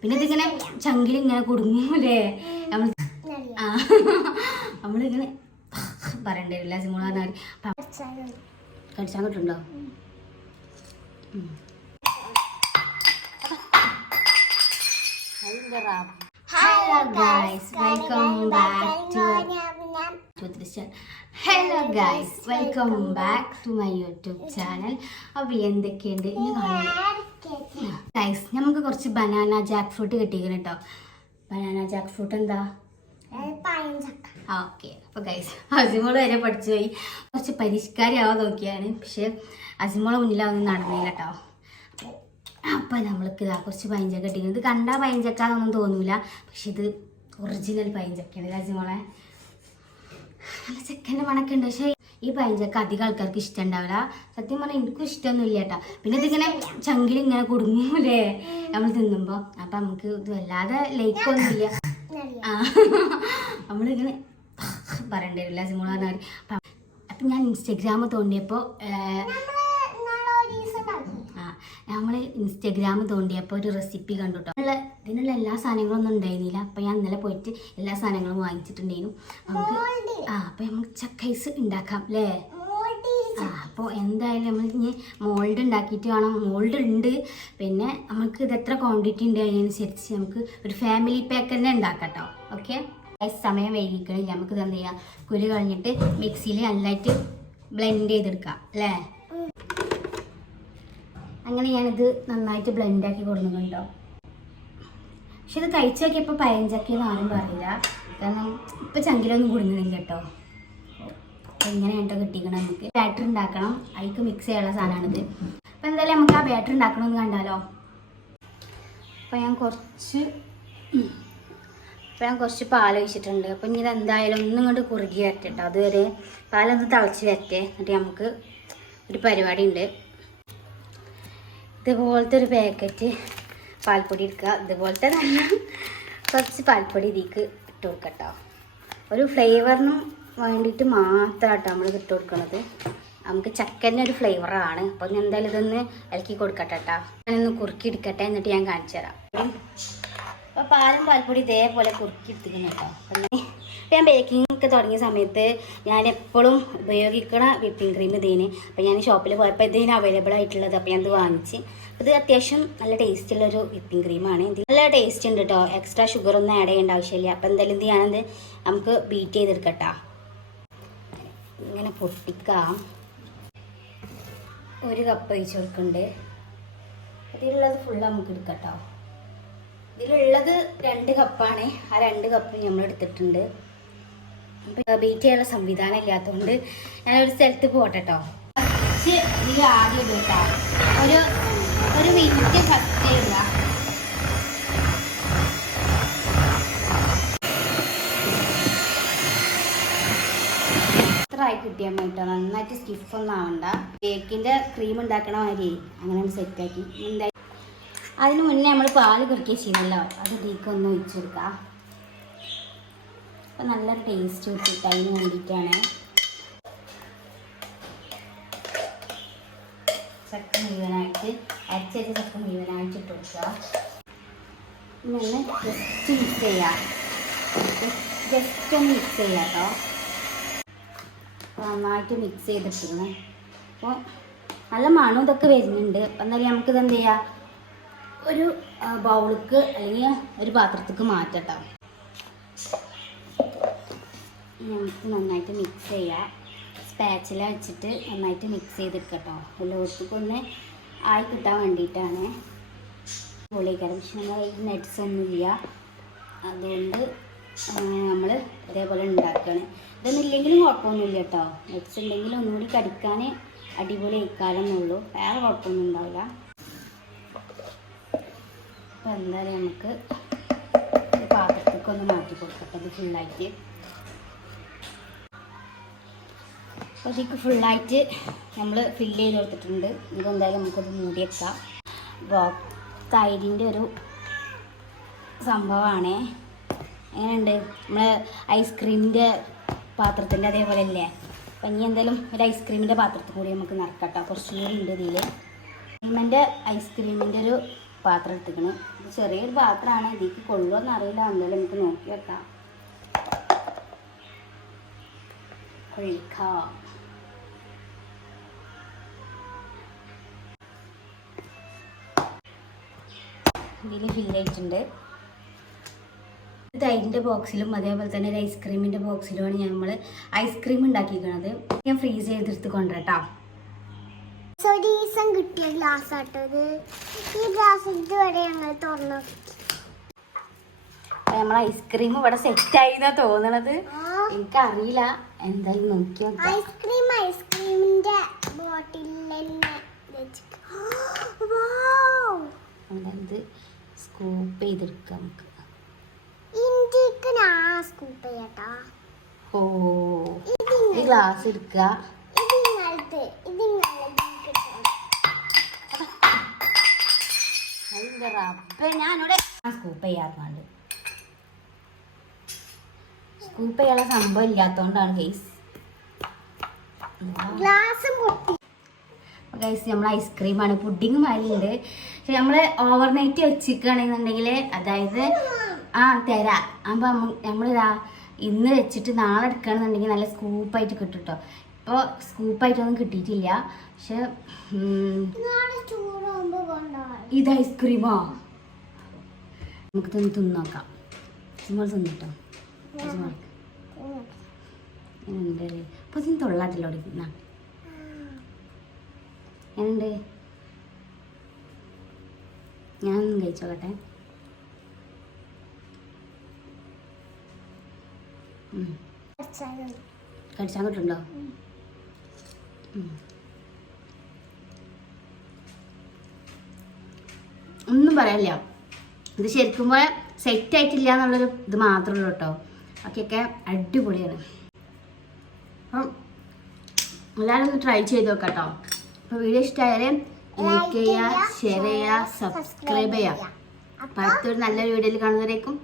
പിന്നെ ഇതിങ്ങനെ ചങ്കിൽ ഇങ്ങനെ കുടുങ്ങൂലേ? നമ്മൾ ആ നമ്മളിങ്ങനെ പറയണ്ടേ സിമോള പറഞ്ഞാൽ കടിച്ചാൻ കിട്ടുണ്ടോ hello guys welcome back to hello guys welcome back to my YouTube channel അപ്പോൾ എന്തൊക്കെയുണ്ട്? ഇന്ന് കാണുന്നത് ഗൈസ് നമുക്ക് കുറച്ച് ബനാന ജാക്ക് ഫ്രൂട്ട് കിട്ടിയിരിക്കണം കേട്ടോ ബനാന ജാക്ക് ഫ്രൂട്ട് എന്താ ഓക്കെ അപ്പോൾ ഗൈസ് അസിമോൾ വരെ പഠിച്ചു പോയി. കുറച്ച് പരിഷ്കാരമാവാൻ നോക്കിയാണ്. പക്ഷെ അസിമോളെ മുന്നിലാവുന്ന നടന്നില്ല കേട്ടോ അപ്പം നമ്മൾക്ക് ഇതാ കുറച്ച് പൈഞ്ചക്ക കിട്ടിയത് ഇത് കണ്ടാൽ പൈഞ്ചക്കാന്നൊന്നും തോന്നൂല. പക്ഷെ ഇത് ഒറിജിനൽ പൈഞ്ചക്കയാണ് അസിമോളെ? നല്ല ചെക്കന്റെ മണക്കുണ്ട്. പക്ഷേ ഈ പൈഞ്ചക്ക അധികം ആൾക്കാർക്ക് ഇഷ്ടം ഉണ്ടാവില്ല സത്യം പറഞ്ഞാൽ എനിക്കും ഇഷ്ടമൊന്നുമില്ല കേട്ടോ പിന്നെ ഇതിങ്ങനെ ചങ്കിൽ ഇങ്ങനെ കുടുങ്ങൂലേ? നമ്മൾ തിന്നുമ്പോൾ അപ്പം നമുക്ക് ഇത് വല്ലാതെ ലൈക്കൊന്നുമില്ല ആ. നമ്മളിങ്ങനെ പറയണ്ടേ വരില്ല സിമോള പറഞ്ഞാൽ അപ്പം ഞാൻ ഇൻസ്റ്റഗ്രാമ് തോണ്ടിയപ്പോൾ നമ്മൾ ഇൻസ്റ്റഗ്രാം തോണ്ടിയപ്പോൾ ഒരു റെസിപ്പി കണ്ടു കേട്ടോ അതിനുള്ള ഇതിനുള്ള എല്ലാ സാധനങ്ങളൊന്നും ഉണ്ടായിരുന്നില്ല. അപ്പം ഞാൻ ഇന്നലെ പോയിട്ട് എല്ലാ സാധനങ്ങളും വാങ്ങിച്ചിട്ടുണ്ടായിരുന്നു. നമുക്ക് ആ അപ്പം നമുക്ക് ചക്കൈസ് ഉണ്ടാക്കാം അല്ലേ? ആ അപ്പോൾ എന്തായാലും നമ്മൾ ഇനി മോൾഡ് ഉണ്ടാക്കിയിട്ട് വേണം. മോൾഡ് ഉണ്ട്. പിന്നെ നമുക്ക് ഇത് എത്ര ക്വാണ്ടിറ്റി ഉണ്ട് അതിനനുസരിച്ച് നമുക്ക് ഒരു ഫാമിലി പാക്ക് തന്നെ ഉണ്ടാക്കാം കേട്ടോ ഓക്കെ സമയം വൈകിക്കണില്ല. നമുക്ക് ഇത് എന്ത് ചെയ്യാം? കുരു കളഞ്ഞിട്ട് മിക്സിയിൽ നല്ലതായിട്ട് ബ്ലെൻഡ് ചെയ്തെടുക്കാം അല്ലേ? അങ്ങനെ ഞാനിത് നന്നായിട്ട് ബ്ലെൻഡ് ആക്കി കൊടുക്കുന്നുണ്ടോ? പക്ഷെ ഇത് കഴിച്ചു നോക്കിയപ്പോൾ പയഞ്ചക്കയെന്ന് ആരും പറയില്ല. കാരണം ഇപ്പം ചങ്കിലൊന്നും കുടുങ്ങുന്നില്ല കേട്ടോ. ഇങ്ങനെ കേട്ടോ കിട്ടിക്കണം നമുക്ക്. ബാറ്ററി ഉണ്ടാക്കണം. അതിക്ക് മിക്സ് ചെയ്യാനുള്ള സാധനമാണിത്. അപ്പോൾ എന്തായാലും നമുക്ക് ആ ബാറ്ററി ഉണ്ടാക്കണമെന്ന് കണ്ടാലോ? അപ്പോൾ ഞാൻ കുറച്ച് അപ്പോൾ ഞാൻ കുറച്ച് പാൽ ഒഴിച്ചിട്ടുണ്ട്. അപ്പോൾ ഇനി ഇതെന്തായാലും ഒന്നും ഇങ്ങോട്ട് കുറുകി വരട്ടെ കേട്ടോ. അതുവരെ പാലൊന്ന് തിളച്ച് വരട്ടെ. എന്നിട്ട് നമുക്ക് ഒരു പരിപാടി ഉണ്ട്. ഇതുപോലത്തെ ഒരു പാക്കറ്റ് പാൽപ്പൊടി എടുക്കുക. ഇതുപോലത്തെ നല്ല കുറച്ച് പാൽപ്പൊടി ഇതിക്ക് ഇട്ട് കൊടുക്കട്ടോ ഒരു ഫ്ലേവറിനും വേണ്ടിയിട്ട് മാത്രമാട്ടോ നമ്മൾ ഇട്ട് കൊടുക്കുന്നത് നമുക്ക് ചക്കന്റെ ഒരു ഫ്ലേവറാണ് അപ്പോൾ ഞാൻ എന്തായാലും ഇതൊന്ന് ഇളക്കി കൊടുക്കട്ടെ കേട്ടോ ഞാനൊന്ന് കുറുക്കി എടുക്കട്ടെ എന്നിട്ട് ഞാൻ കാണിച്ചു തരാം. അപ്പോൾ പാലും പാൽപ്പൊടി ഇതേപോലെ കുറുക്കി എടുത്തിരിക്കുന്നു കേട്ടോ ഞാൻ ബേക്കിംഗ് ഒക്കെ തുടങ്ങിയ സമയത്ത് ഞാൻ എപ്പോഴും ഉപയോഗിക്കണ വിപ്പിംഗ് ക്രീം ഇതിന്. അപ്പം ഞാൻ ഷോപ്പിൽ പോയപ്പോൾ ഇതിന് അവൈലബിൾ ആയിട്ടുള്ളത്. അപ്പോൾ ഞാൻ ഇത് വാങ്ങിച്ച്. ഇത് അത്യാവശ്യം നല്ല ടേസ്റ്റ് ഉള്ളൊരു വിപ്പിംഗ് ക്രീമാണ് ഇത് നല്ല ടേസ്റ്റ് ഉണ്ട് കേട്ടോ എക്സ്ട്രാ ഷുഗർ ഒന്നും ആഡ് ചെയ്യേണ്ട ആവശ്യമില്ല. അപ്പം എന്തായാലും ഇത് ഞാനത് നമുക്ക് ബീറ്റ് ചെയ്തെടുക്കട്ടോ. ഇങ്ങനെ പൊട്ടിക്കാം. ഒരു കപ്പ് ഒഴിച്ച് കൊടുക്കുന്നുണ്ട് ഇതിലുള്ളത് ഫുള്ള് നമുക്ക് എടുക്കട്ടോ. ഇതിലുള്ളത് രണ്ട് കപ്പാണ് ആ രണ്ട് കപ്പ് നമ്മൾ എടുത്തിട്ടുണ്ട്. ബീറ്റ് ചെയ്യാനുള്ള സംവിധാനം ഇല്ലാത്തതുകൊണ്ട് ഞാനൊരു സ്ഥലത്ത് പോട്ടെ ഒരു ഒരു മിനിറ്റ് ഫസ്റ്റ് ഇടുക കിട്ടിയാൽ മതി നന്നായിട്ട് സ്റ്റിഫ് ഒന്നും ആവണ്ട. കേക്കിന്റെ ക്രീം ഉണ്ടാക്കണ മാതിരി അങ്ങനെ സെറ്റാക്കി എന്തായാലും അതിന് മുന്നേ നമ്മൾ പാൽ കുറുക്കിയ ചെയ്തല്ലോ. അത് ഇതിലേക്കൊന്ന് ഒഴിച്ചു കൊടുക്കാം. അപ്പം നല്ല ടേസ്റ്റ് കിട്ടിയിട്ട് അതിന് വേണ്ടിയിട്ടാണ് ചക്ക മുഴുവനായിട്ട് അരച്ചരച്ച ചക്ക മുഴുവനായിട്ട് ഇട്ട് കൊടുക്കുക. ജസ്റ്റ് മിക്സ് ചെയ്യാം. ജസ്റ്റ് ഒന്ന് മിക്സ് ചെയ്യാം കേട്ടോ. നന്നായിട്ട് മിക്സ് ചെയ്തിട്ടിരുന്നു. അപ്പോൾ നല്ല മണം ഇതൊക്കെ വരുന്നുണ്ട്. അപ്പം എന്തായാലും നമുക്കിത് എന്ത് ചെയ്യാം? ഒരു ബൗളിക്ക് അല്ലെങ്കിൽ ഒരു പാത്രത്തേക്ക് മാറ്റട്ടോ നമുക്ക് നന്നായിട്ട് മിക്സ് ചെയ്യാം. സ്പാച്ചില വെച്ചിട്ട് നന്നായിട്ട് മിക്സ് ചെയ്തെടുക്കട്ടോ. ഒന്ന് ആയി കിട്ടാൻ വേണ്ടിയിട്ടാണ്. പൊളിക്കാരം പക്ഷെ നമ്മൾ നെറ്റ്സ് ഒന്നുമില്ല അതുകൊണ്ട് നമ്മൾ ഇതേപോലെ ഉണ്ടാക്കുകയാണ് ഇതൊന്നും ഇല്ലെങ്കിലും കുഴപ്പമൊന്നുമില്ല കേട്ടോ. നെറ്റ്സ് ഉണ്ടെങ്കിലും ഒന്നുകൂടി കടിക്കാൻ അടിപൊളി ആയിക്കാലെന്നുള്ളൂ വേറെ കുഴപ്പമൊന്നും ഉണ്ടാവില്ല. അപ്പോൾ എന്തായാലും നമുക്ക് പാത്രത്തേക്കൊന്ന് മാറ്റി കൊടുക്കട്ടെ ഇത് ഫുള്ളായിട്ട് അപ്പോൾ ഇതിക്ക് ഫുള്ളായിട്ട് നമ്മൾ ഫില്ല് ചെയ്ത് കൊടുത്തിട്ടുണ്ട്. ഇതെന്തായാലും നമുക്കത് മൂടി വെക്കാം. അപ്പോൾ തൈരിന്റെ ഒരു സംഭവമാണേ എങ്ങനെയുണ്ട്? നമ്മൾ ഐസ്ക്രീമിന്റെ പാത്രത്തിന്റെ അതേപോലെ അല്ലേ അപ്പം ഇനി എന്തായാലും ഒരു ഐസ്ക്രീമിന്റെ പാത്രത്തിൽ കൂടി നമുക്ക് നിറക്കട്ടോ. കുറച്ചും കൂടി ഉണ്ട് ഇതിൽ ക്രീമിന്റെ ഐസ്ക്രീമിന്റെ ഒരു പാത്രം എടുത്തിക്കണം ചെറിയൊരു പാത്രമാണ്. ഇതിക്ക് കൊള്ളുമെന്ന് അറിയില്ല. എന്തായാലും നമുക്ക് നോക്കി വെക്കാം. ഒഴിക്കാം. ഇതിൽ ഫില്ലായിട്ടുണ്ട് തൈരിന്റെ ബോക്സിലും അതേപോലെ തന്നെ ഒരു ഐസ്ക്രീമിന്റെ ബോക്സിലുമാണ് നമ്മൾ ഐസ്ക്രീം ഉണ്ടാക്കിയിരിക്കുന്നത് ഞാൻ ഫ്രീസ് ചെയ്തെടുത്ത് കൊണ്ടുവരട്ടോ. ഒരു ദിവസം കിട്ടിയ ഗ്ലാസ് ആട്ടത് ഈ ഗ്ലാസ് ഇതുവരെ ഞങ്ങൾ തുറന്നു നമ്മൾ ഐസ്ക്രീം ഇവിടെ സെറ്റായി എന്നാ തോന്നണത്. എനിക്കറിയില്ല. എന്തായാലും നോക്കി ഐസ്ക്രീം ഐസ്ക്രീമിന്റെ ബോട്ടിലിൽ തന്നെ അതായത് സ്കൂപ്പ് ചെയ്തെടുക്കാം നമുക്ക്. സ്കൂപ്പ് ചെയ്യട്ടാ? ഓ ഈ ഗ്ലാസ് എടുക്കുക ഞാനിവിടെ സ്കൂപ്പ് ചെയ്യാറുണ്ട് സ്കൂപ്പ് ചെയ്യാനുള്ള സംഭവം ഇല്ലാത്തതുകൊണ്ടാണ് ഗൈസ് ഗ്ലാസ് പൊട്ടി. ഗൈസ് നമ്മൾ ഐസ്ക്രീമാണ്. പുഡിങ് മാലിയുണ്ട് പക്ഷെ നമ്മൾ ഓവർനൈറ്റ് വെച്ചിരിക്കുകയാണെന്നുണ്ടെങ്കിൽ അതായത് ആ തരാ. അപ്പം നമ്മളിതാ ഇന്ന് വെച്ചിട്ട് നാളെ എടുക്കുകയാണെന്നുണ്ടെങ്കിൽ നല്ല സ്കൂപ്പായിട്ട് കിട്ടും കേട്ടോ ഇപ്പോൾ സ്കൂപ്പായിട്ടൊന്നും കിട്ടിയിട്ടില്ല. പക്ഷെ ഇത് ഐസ്ക്രീമോ. നമുക്ക് തിന്ന് തിന്ന് നോക്കാം നമ്മൾ തിന്നിട്ടോ എന്നുണ്ട് അപ്പോൾ ഇതിന് തൊള്ളാട്ടില്ല എന്നുണ്ട് ഞാനൊന്നും കഴിച്ചോക്കട്ടെ. കടിച്ചാൻ കിട്ടുണ്ടോ ഒന്നും പറയാനില്ല ഇത് ശരിക്കും പോലെ സെറ്റ് ആയിട്ടില്ല എന്നുള്ളൊരു ഇത് മാത്രമേ ഉള്ളൂ കേട്ടോ. ബാക്കിയൊക്കെ അടിപൊളിയാണ്. അപ്പം എല്ലാവരും ഒന്ന് ട്രൈ ചെയ്ത് നോക്കാം കേട്ടോ. വീഡിയോ ഇഷ്ടമായാലും ലൈക്ക് ചെയ്യുക ഷെയർ ചെയ്യുക സബ്സ്ക്രൈബ് ചെയ്യുക. അപ്പോൾ അടുത്തൊരു നല്ലൊരു വീഡിയോയിൽ കാണുന്നവരേക്കും